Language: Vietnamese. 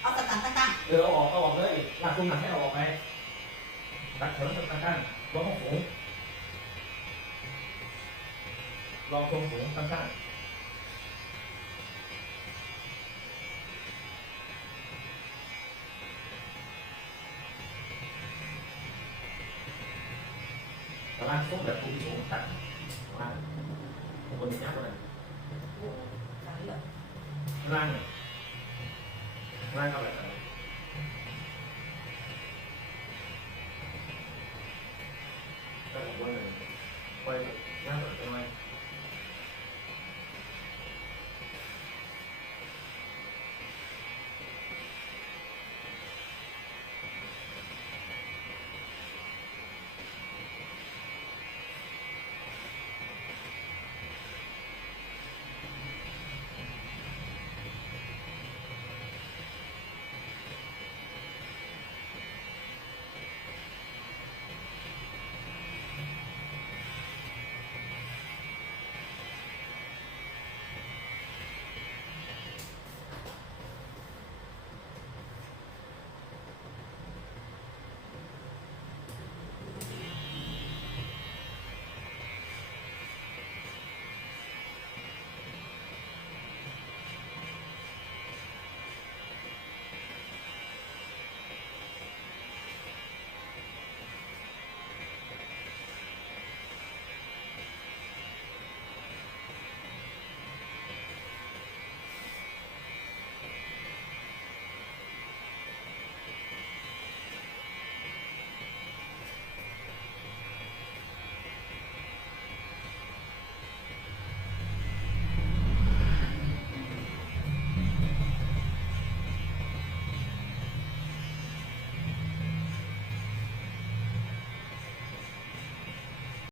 เอาตะกันตั้ง เออเอาออกเอาออกเลยหลักคุณหนักให้เอาออกไปตัดเถิงตั้งๆลองสูงลองทรงสูงตั้งๆตารางซุกแบบคุณสูงตัดล่างคน kulitnya aku nanti Rang à? Rang apa ya?